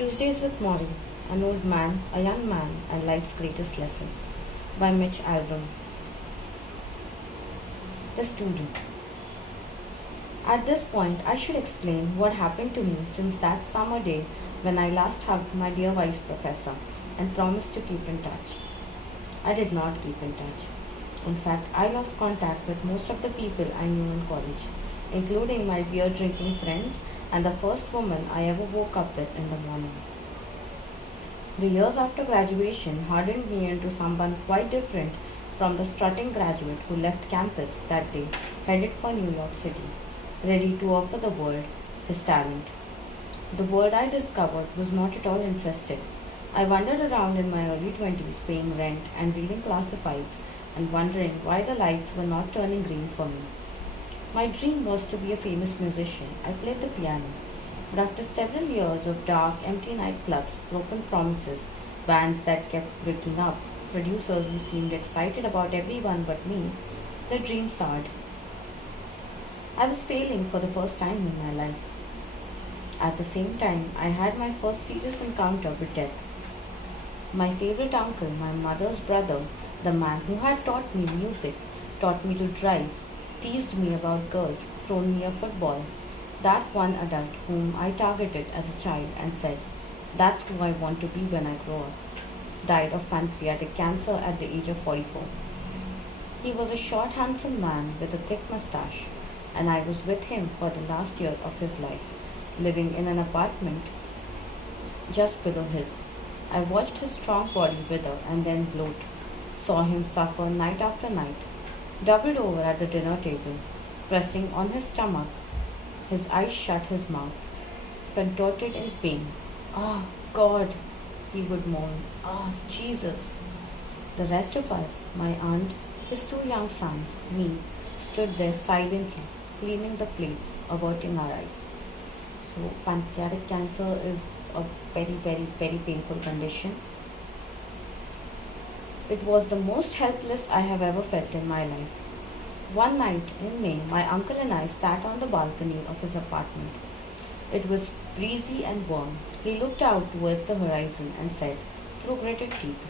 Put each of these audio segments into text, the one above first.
Tuesdays with Morrie, An Old Man, A Young Man, and Life's Greatest Lessons by Mitch Albom. The Student. At this point, I should explain what happened to me since that summer day when I last hugged my dear vice professor and promised to keep in touch. I did not keep in touch. In fact, I lost contact with most of the people I knew in college, including my beer-drinking friends and the first woman I ever woke up with in the morning. The years after graduation hardened me into someone quite different from the strutting graduate who left campus that day, headed for New York City, ready to offer the world his talent. The world I discovered was not at all interested. I wandered around in my early 20s paying rent and reading classifieds and wondering why the lights were not turning green for me. My dream was to be a famous musician. I played the piano. But after several years of dark, empty nightclubs, broken promises, bands that kept breaking up, producers who seemed excited about everyone but me, the dream soured. I was failing for the first time in my life. At the same time, I had my first serious encounter with death. My favorite uncle, my mother's brother, the man who had taught me music, taught me to drive, teased me about girls, thrown me a football, that one adult whom I targeted as a child and said, "That's who I want to be when I grow up," died of pancreatic cancer at the age of 44. He was a short, handsome man with a thick mustache, and I was with him for the last year of his life, living in an apartment just below his. I watched his strong body wither and then bloat, saw him suffer night after night, doubled over at the dinner table, pressing on his stomach, his eyes shut, his mouth, contorted in pain. "Ah, God," he would moan. "Ah, Jesus." The rest of us, my aunt, his two young sons, me, stood there silently, cleaning the plates, averting our eyes. So, pancreatic cancer is a very, very, very painful condition. It was the most helpless I have ever felt in my life. One night in May, my uncle and I sat on the balcony of his apartment. It was breezy and warm. He looked out towards the horizon and said, through gritted teeth,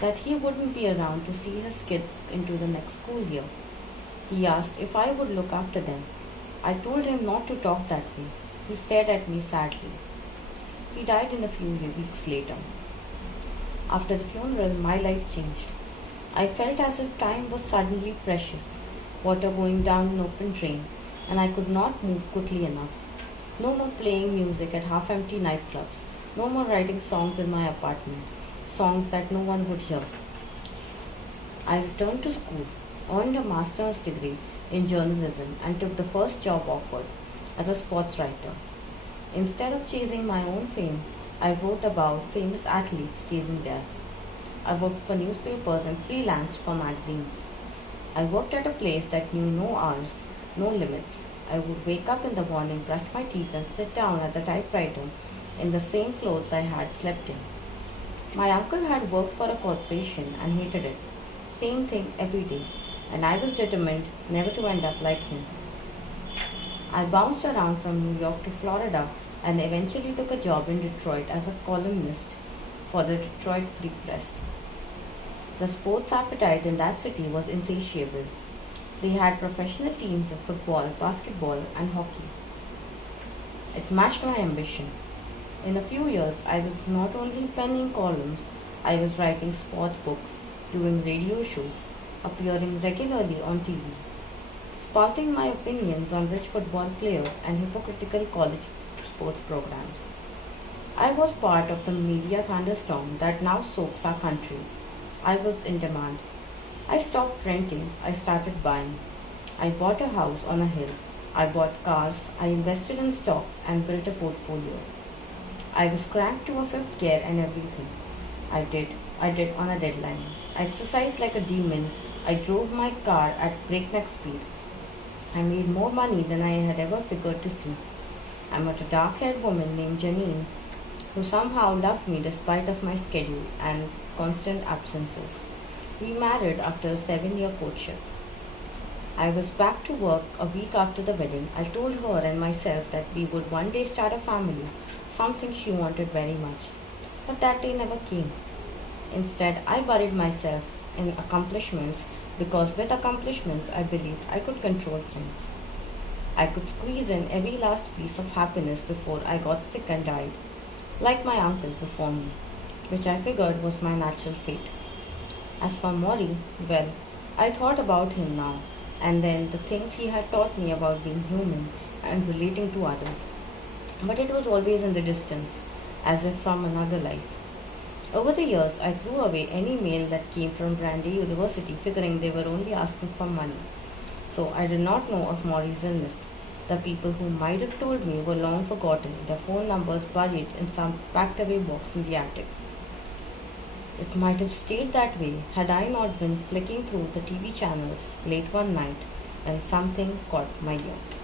that he wouldn't be around to see his kids into the next school year. He asked if I would look after them. I told him not to talk that way. He stared at me sadly. He died in a few weeks later. After the funeral, my life changed. I felt as if time was suddenly precious, water going down an open drain, and I could not move quickly enough. No more playing music at half-empty nightclubs. No more writing songs in my apartment, songs that no one would hear. I returned to school, earned a master's degree in journalism, and took the first job offered as a sports writer. Instead of chasing my own fame, I wrote about famous athletes chasing theirs. I worked for newspapers and freelanced for magazines. I worked at a place that knew no hours, no limits. I would wake up in the morning, brush my teeth, and sit down at the typewriter in the same clothes I had slept in. My uncle had worked for a corporation and hated it. Same thing every day, and I was determined never to end up like him. I bounced around from New York to Florida and eventually took a job in Detroit as a columnist for the Detroit Free Press. The sports appetite in that city was insatiable. They had professional teams of football, basketball, and hockey. It matched my ambition. In a few years, I was not only penning columns, I was writing sports books, doing radio shows, appearing regularly on TV, spouting my opinions on rich football players and hypocritical college sports programs. I was part of the media thunderstorm that now soaks our country. I was in demand. I stopped renting. I started buying. I bought a house on a hill. I bought cars. I invested in stocks and built a portfolio. I was cranked to a fifth gear and everything. I did on a deadline. I exercised like a demon. I drove my car at breakneck speed. I made more money than I had ever figured to see. I met a dark-haired woman named Janine who somehow loved me despite of my schedule and constant absences. We married after a 7-year courtship. I was back to work a week after the wedding. I told her and myself that we would one day start a family, something she wanted very much. But that day never came. Instead, I buried myself in accomplishments because with accomplishments I believed I could control things. I could squeeze in every last piece of happiness before I got sick and died, like my uncle before me, which I figured was my natural fate. As for Morrie, well, I thought about him now and then the things he had taught me about being human and relating to others. But it was always in the distance, as if from another life. Over the years, I threw away any mail that came from Brandeis University, figuring they were only asking for money. So I did not know of Morrie's illness. The people who might have told me were long forgotten, their phone numbers buried in some packed away box in the attic. It might have stayed that way had I not been flicking through the TV channels late one night when something caught my ear.